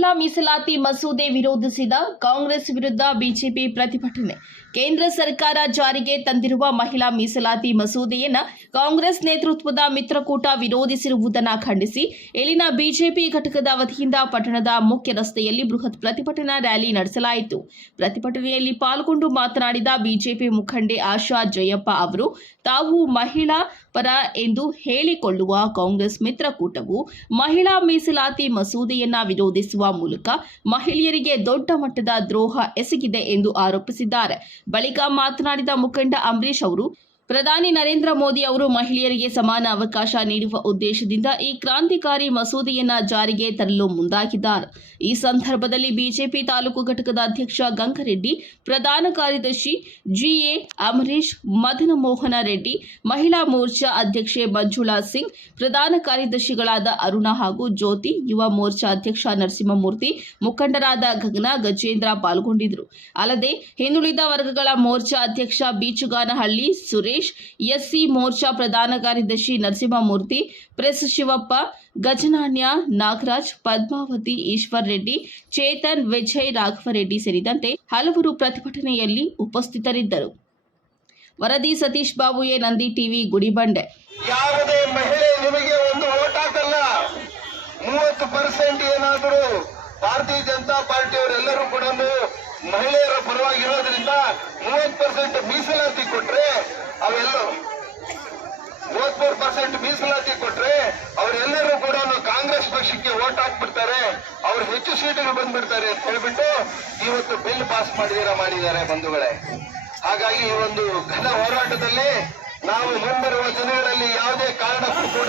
ಮಹಿಳಾ ಮೀಸಲಾತಿ ಮಸೂದೆ ವಿರೋಧಿಸಿದ ಕಾಂಗ್ರೆಸ್ ವಿರುದ್ಧ ಬಿಜೆಪಿ ಪ್ರತಿಭಟನೆ. ಕೇಂದ್ರ ಸರ್ಕಾರ ಜಾರಿಗೆ ತಂದಿರುವ ಮಹಿಳಾ ಮೀಸಲಾತಿ ಮಸೂದೆಯನ್ನು ಕಾಂಗ್ರೆಸ್ ನೇತೃತ್ವದ ಮಿತ್ರಕೂಟ ವಿರೋಧಿಸಿರುವುದನ್ನು ಖಂಡಿಸಿ ಇಲ್ಲಿನ ಬಿಜೆಪಿ ಘಟಕದ ವತಿಯಿಂದ ಪಟ್ಟಣದ ಮುಖ್ಯ ರಸ್ತೆಯಲ್ಲಿ ಬೃಹತ್ ಪ್ರತಿಭಟನಾ ರ್ಯಾಲಿ ನಡೆಸಲಾಯಿತು. ಪ್ರತಿಭಟನೆಯಲ್ಲಿ ಪಾಲ್ಗೊಂಡು ಮಾತನಾಡಿದ ಬಿಜೆಪಿ ಮುಖಂಡೆ ಆಶಾ ಜಯಪ್ಪ ಅವರು, ತಾವು ಮಹಿಳಾ ಪರ ಎಂದು ಹೇಳಿಕೊಳ್ಳುವ ಕಾಂಗ್ರೆಸ್ ಮಿತ್ರಕೂಟವು ಮಹಿಳಾ ಮೀಸಲಾತಿ ಮಸೂದೆಯನ್ನ ವಿರೋಧಿಸುವ ಮೂಲಕ ಮಹಿಳೆಯರಿಗೆ ದೊಡ್ಡ ಮಟ್ಟದ ದ್ರೋಹ ಎಸಗಿದೆ ಎಂದು ಆರೋಪಿಸಿದ್ದಾರೆ. ಬಳಿಕ ಮಾತನಾಡಿದ ಮುಖಂಡ ಅಂಬರೀಶ್ ಅವರು, ಪ್ರಧಾನಿ ನರೇಂದ್ರ ಮೋದಿ ಅವರು ಮಹಿಳೆಯರಿಗೆ ಸಮಾನ ಅವಕಾಶ ನೀಡುವ ಉದ್ದೇಶದಿಂದ ಈ ಕ್ರಾಂತಿಕಾರಿ ಮಸೂದೆಯನ್ನ ಜಾರಿಗೆ ತರಲು ಮುಂದಾಗಿದ್ದಾರೆ. ಈ ಸಂದರ್ಭದಲ್ಲಿ ಬಿಜೆಪಿ ತಾಲೂಕು ಘಟಕದ ಅಧ್ಯಕ್ಷ ಗಂಗರೆಡ್ಡಿ, ಪ್ರಧಾನ ಕಾರ್ಯದರ್ಶಿ ಜಿಎ ಅಮರೀಶ್, ಮದನ ಮೋಹನ ರೆಡ್ಡಿ, ಮಹಿಳಾ ಮೋರ್ಚಾ ಅಧ್ಯಕ್ಷೆ ಮಂಜುಳಾ ಸಿಂಗ್, ಪ್ರಧಾನ ಕಾರ್ಯದರ್ಶಿಗಳಾದ ಅರುಣ ಹಾಗೂ ಜ್ಯೋತಿ, ಯುವ ಮೋರ್ಚಾ ಅಧ್ಯಕ್ಷ ನರಸಿಂಹಮೂರ್ತಿ, ಮುಖಂಡರಾದ ಗಗನ, ಗಜೇಂದ್ರ ಪಾಲ್ಗೊಂಡಿದ್ದರು. ಅಲ್ಲದೆ ಹಿಂದುಳಿದ ವರ್ಗಗಳ ಮೋರ್ಚಾ ಅಧ್ಯಕ್ಷ ಬೀಚುಗಾನಹಳ್ಳಿ ಸುರೇಶ್, ಎಸ್ಸಿ ಮೋರ್ಚಾ ಪ್ರಧಾನ ಕಾರ್ಯದರ್ಶಿ ನರಸಿಂಹಮೂರ್ತಿ, ಪ್ರೆಸ್ ಶಿವಪ್ಪ, ಗಜನಾನ್ಯ ನಾಗರಾಜ್, ಪದ್ಮಾವತಿ, ಈಶ್ವರ್ ರೆಡ್ಡಿ, ಚೇತನ್, ವಿಜಯ್, ರಾಘವರೆಡ್ಡಿ ಸೇರಿದಂತೆ ಹಲವರು ಪ್ರತಿಭಟನೆಯಲ್ಲಿ ಉಪಸ್ಥಿತರಿದ್ದರು. ವರದಿ ಸತೀಶ್ ಬಾಬು, ಎ ನಂದಿ ಟಿವಿ, ಗುಡಿಬಂಡೆ. ಯಾವುದೇ ಮಹಿಳೆ ನಿಮಗೆ ಒಂದು ಓಟ್ ಹಾಕಲ್ಲ. 30% ಏನಾದರೂ ಭಾರತೀಯ ಜನತಾ ಪಾರ್ಟಿಯವರೆಲ್ಲರೂ ಕೂಡ ಮಹಿಳೆಯರ ಪರವಾಗಿರೋದ್ರಿಂದ 30% ಮೀಸಲಾತಿ ಕೊಟ್ರೆ ಅವೆಲ್ಲ 33% ಮೀಸಲಾತಿ ಕೊಟ್ರೆ ಅವರೆಲ್ಲರೂ ಕೂಡ ಕಾಂಗ್ರೆಸ್ ಪಕ್ಷಕ್ಕೆ ಓಟ್ ಹಾಕ್ಬಿಡ್ತಾರೆ, ಅವ್ರು ಹೆಚ್ಚು ಸೀಟುಗಳು ಬಂದ್ಬಿಡ್ತಾರೆ ಅಂತ ಹೇಳ್ಬಿಟ್ಟು ಇವತ್ತು ಬಿಲ್ ಪಾಸ್ ಮಾಡಿದ್ದಾರೆ ಬಂಧುಗಳೇ. ಹಾಗಾಗಿ ಈ ಒಂದು ಘನ ಹೋರಾಟದಲ್ಲಿ ನಾವು ಮುಂಬರುವ ದಿನಗಳಲ್ಲಿ ಯಾವುದೇ ಕಾರಣಕ್ಕೂ ಕೂಡ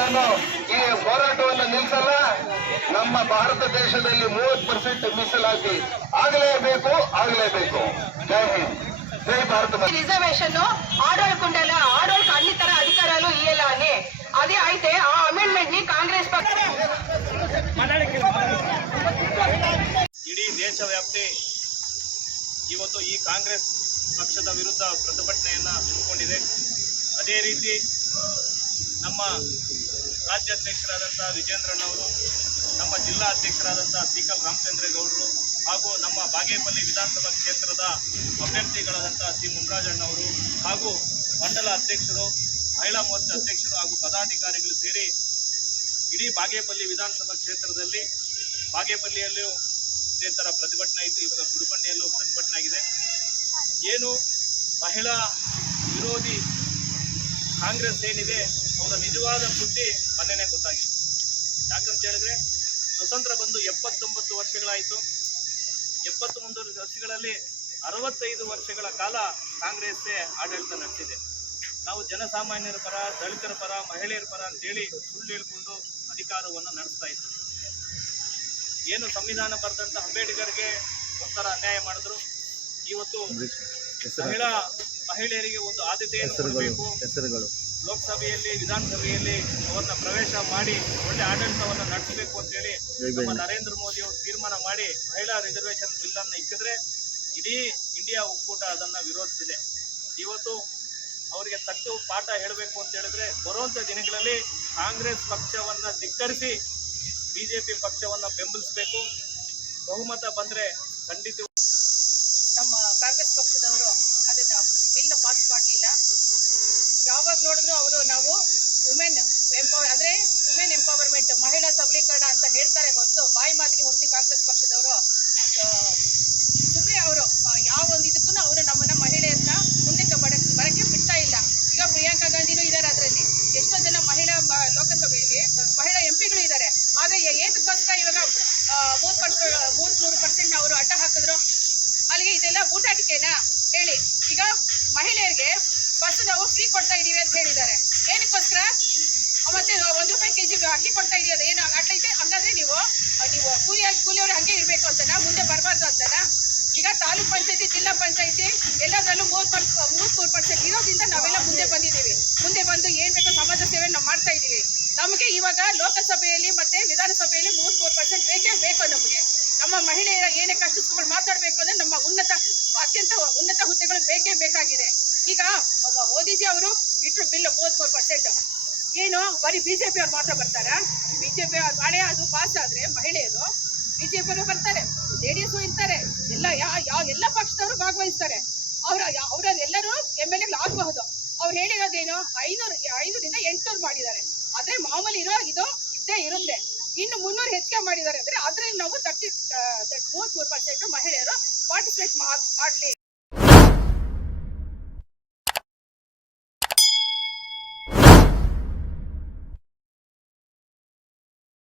ಈ ಹೋರಾಟವನ್ನು ನಿಲ್ಲಿಸಲ್ಲ. ನಮ್ಮ ಭಾರತ ದೇಶದಲ್ಲಿ 30% ಮೀಸಲಾತಿ ಆಗಲೇಬೇಕು. జై హింద్, జై భారత. రిజర్వేషన్ ఆడోళ్ళకుండాల ఆడోళ్ళకి అన్ని తర అధికారాలు ఇవ్వాలని అది అయితే ఆ అమెండ్మెంట్ ని కాంగ్రెస్ ಇಡೀ ದೇಶವ್ಯಾಪ್ತಿ ಇವತ್ತು ಈ ಕಾಂಗ್ರೆಸ್ ಪಕ್ಷದ ವಿರುದ್ಧ ಪ್ರತಿಭಟನೆಯನ್ನು ಹಮ್ಮಿಕೊಂಡಿದೆ. ಅದೇ ರೀತಿ ನಮ್ಮ ರಾಜ್ಯಾಧ್ಯಕ್ಷರಾದಂಥ ವಿಜೇಂದ್ರನವರು, ನಮ್ಮ ಜಿಲ್ಲಾ ಅಧ್ಯಕ್ಷರಾದಂಥ ಸಿಕಲ್ ರಾಮಚಂದ್ರೇಗೌಡರು ಹಾಗೂ ನಮ್ಮ ಬಾಗೇಪಲ್ಲಿ ವಿಧಾನಸಭಾ ಕ್ಷೇತ್ರದ ಅಭ್ಯರ್ಥಿಗಳಾದಂಥ ಸಿ ಮುನ್ರಾಜಣ್ಣವರು ಹಾಗೂ ಮಂಡಲ ಅಧ್ಯಕ್ಷರು, ಮಹಿಳಾ ಮೋರ್ಚಾ ಅಧ್ಯಕ್ಷರು ಹಾಗೂ ಪದಾಧಿಕಾರಿಗಳು ಸೇರಿ ಇಡೀ ಬಾಗೇಪಲ್ಲಿ ವಿಧಾನಸಭಾ ಕ್ಷೇತ್ರದಲ್ಲಿ ಬಾಗೇಪಲ್ಲಿಯಲ್ಲೂ ಇದೇ ಥರ ಪ್ರತಿಭಟನೆ ಇತ್ತು. ಇವಾಗ ಗುಡಿಬಂಡೆಯಲ್ಲೂ ಪ್ರತಿಭಟನೆ ಆಗಿದೆ. ಏನು ಮಹಿಳಾ ವಿರೋಧಿ ಕಾಂಗ್ರೆಸ್ ಏನಿದೆ ಅವರ ನಿಜವಾದ ಬುದ್ಧಿ ಮೊನ್ನೆನೇ ಗೊತ್ತಾಗಿದೆ. ಯಾಕಂತ ಹೇಳಿದ್ರೆ ಸ್ವತಂತ್ರ ಬಂದು 79 ವರ್ಷಗಳಾಯಿತು. 79 ವರ್ಷಗಳಲ್ಲಿ 65 ವರ್ಷಗಳ ಕಾಲ ಕಾಂಗ್ರೆಸ್ಸೇ ಆಡಳಿತ ನಡೆಸಿದೆ. ನಾವು ಜನಸಾಮಾನ್ಯರ ಪರ, ದಲಿತರ ಪರ, ಮಹಿಳೆಯರ ಪರ ಅಂತೇಳಿ ಸುಳ್ಳು ಹೇಳ್ಕೊಂಡು ಅಧಿಕಾರವನ್ನು ನಡೆಸ್ತಾ ಇತ್ತು. ಏನು ಸಂವಿಧಾನ ಬರೆದಂಥ ಅಂಬೇಡ್ಕರ್ಗೆ ಒಂಥರ ಅನ್ಯಾಯ ಮಾಡಿದ್ರು. ಇವತ್ತು ಮಹಿಳೆಯರಿಗೆ ಒಂದು ಆದ್ಯತೆಯನ್ನು ಕೊಡಬೇಕು, ಲೋಕಸಭೆಯಲ್ಲಿ ವಿಧಾನಸಭೆಯಲ್ಲಿ ಅವರನ್ನ ಪ್ರವೇಶ ಮಾಡಿ ಒಳ್ಳೆ ಆಡಳಿತವನ್ನು ನಡೆಸಬೇಕು ಅಂತೇಳಿ ನಮ್ಮ ನರೇಂದ್ರ ಮೋದಿ ಅವರು ತೀರ್ಮಾನ ಮಾಡಿ ಮಹಿಳಾ ರಿಸರ್ವೇಷನ್ ಬಿಲ್ ಅನ್ನು ಇಕ್ಕಿದ್ರೆ ಇಡೀ ಇಂಡಿಯಾ ಒಕ್ಕೂಟ ಅದನ್ನು ವಿರೋಧಿಸಿದೆ. ಇವತ್ತು ಅವರಿಗೆ ತಕ್ಕ ಪಾಠ ಹೇಳಬೇಕು ಅಂತ ಹೇಳಿದ್ರೆ ಬರುವಂಥ ದಿನಗಳಲ್ಲಿ ಕಾಂಗ್ರೆಸ್ ಪಕ್ಷವನ್ನು ಧಿಕ್ಕರಿಸಿ ಬಿಜೆಪಿ ಪಕ್ಷವನ್ನು ಬೆಂಬಲಿಸಬೇಕು. ಬಹುಮತ ಬಂದರೆ ಖಂಡಿತ. ನಮ್ಮ ಕಾಂಗ್ರೆಸ್ ಪಕ್ಷದವರು ಅದನ್ನ ಬಿಲ್ನ ಪಾಸ್ ಮಾಡಲಿಲ್ಲ. ಯಾವಾಗ ನೋಡಿದ್ರು ಅವರು ನಾವು ವುಮೆನ್ ಎಂಪವರ್ಮೆಂಟ್, ಮಹಿಳಾ ಸಬಲೀಕರಣ ಅಂತ ಹೇಳ್ತಾರೆ ಹೊರತು ಬಾಯಿ ಮಾತಿಗೆ ಹೊರತು ಕಾಂಗ್ರೆಸ್ ಪಕ್ಷದವರು ಸುಮ್ಮನೆ ಅವರು ಯಾವ ಒಂದು ಇದಕ್ಕೂ ಅವರು ನಮ್ಮನ್ನ ಮಹಿಳೆಯರನ್ನ ಮುಂದಕ್ಕೆ ಬರಕ್ಕೆ ಬಿಡ್ತಾ ಇಲ್ಲ. ಈಗ ಪ್ರಿಯಾಂಕಾ ಗಾಂಧಿನೂ ಇದ್ದಾರೆ, ಅದರಲ್ಲಿ ಎಷ್ಟೋ ಜನ ಮಹಿಳಾ ಲೋಕಸಭೆಯಲ್ಲಿ ಮಹಿಳಾ ಎಂಪಿಗಳು ಇದ್ದಾರೆ. ಆದರೆ ಏತಕ್ಕೋಸ್ಕರ ಇವಾಗ 3% ಅವರು ಅಡ್ಡ ಹಾಕಿದ್ರು? ಅಲ್ಲಿಗೆ ಇದೆಲ್ಲ ಬೂಟಾಟಿಕೆನಾ ಹೇಳಿ. ಈಗ ಮಹಿಳೆಯರಿಗೆ ಬಸ್ ನಾವು ಫ್ರೀ ಕೊಡ್ತಾ ಇದೀವಿ ಅಂತ ಹೇಳಿದ್ದಾರೆ. ಏನಕ್ಕೋಸ್ಕರ? ಮತ್ತೆ 1 ರೂಪಾಯಿ ಕೆಜಿ ಅಕ್ಕಿ ಕೊಡ್ತಾ ಇದೆಯಲ್ಲ, ಏನು ಅಟ್ಲೈತೆ? ಹಂಗಾದ್ರೆ ನೀವು ಕೂಲಿಯವರು ಹಂಗೆ ಇರಬೇಕು ಅಂತನಾ? ಮುಂದೆ ಬರಬಾರ್ದು ಅಂತನಾ? ಈಗ ತಾಲೂಕ್ ಪಂಚಾಯತಿ, ಜಿಲ್ಲಾ ಪಂಚಾಯತಿ ಎಲ್ಲದರಲ್ಲೂ 33% ಇರೋದ್ರಿಂದ ನಾವೆಲ್ಲ ಮುಂದೆ ಬಂದಿದ್ದೀವಿ. ಮುಂದೆ ಬಂದು ಏನ್ ಬೇಕೋ ಸಮಾಜ ಸೇವೆ ನಾವು ಮಾಡ್ತಾ ಇದ್ದೀವಿ. ನಮಗೆ ಇವಾಗ ಲೋಕಸಭೆಯಲ್ಲಿ ಮತ್ತೆ ವಿಧಾನಸಭೆಯಲ್ಲಿ 33% ಬೇಕೇ ಬೇಕು. ನಮಗೆ ನಮ್ಮ ಮಹಿಳೆಯರ ಏನೇ ಕಷ್ಟಗಳು ಮಾತಾಡಬೇಕು ಅಂದ್ರೆ ನಮ್ಮ ಅತ್ಯಂತ ಉನ್ನತ ಹುದ್ದೆಗಳು ಬೇಕೇ ಬೇಕಾಗಿದೆ. ಈಗ ಮೋದಿಜಿ ಅವರು ಇಟ್ಟರು ಬಿಲ್ 33%. ಏನು ಬರೀ ಬಿಜೆಪಿ ಅವ್ರು ಮಾತ್ರ ಬರ್ತಾರಾ? ಬಿಜೆಪಿ ನಾಳೆ ಅದು ಪಾಸ್ ಆದ್ರೆ ಮಹಿಳೆಯರು ಬಿಜೆಪಿಯವರು ಬರ್ತಾರೆ, ಜೆಡಿಎಸ್ ಇರ್ತಾರೆ, ಎಲ್ಲ ಪಕ್ಷದವರು ಭಾಗವಹಿಸ್ತಾರೆ. ಅವರೆಲ್ಲರೂ MLA ಆಗಬಹುದು. ಅವ್ರು ಹೇಳಿರೋದೇನು 500ರಿಂದ 800 ಮಾಡಿದ್ದಾರೆ. ಆದ್ರೆ ಮಾಮೂಲಿ ಇದು ಇದ್ದೇ ಇರುತ್ತೆ. ಇನ್ನು 300 ಹೆಚ್ಚಿಗೆ ಮಾಡಿದ್ದಾರೆ ಅಂದ್ರೆ ಅದ್ರಲ್ಲಿ ನಾವು 33% ಮಹಿಳೆಯರು ಪಾರ್ಟಿಸಿಪೇಟ್ ಮಾಡ್ಲಿ.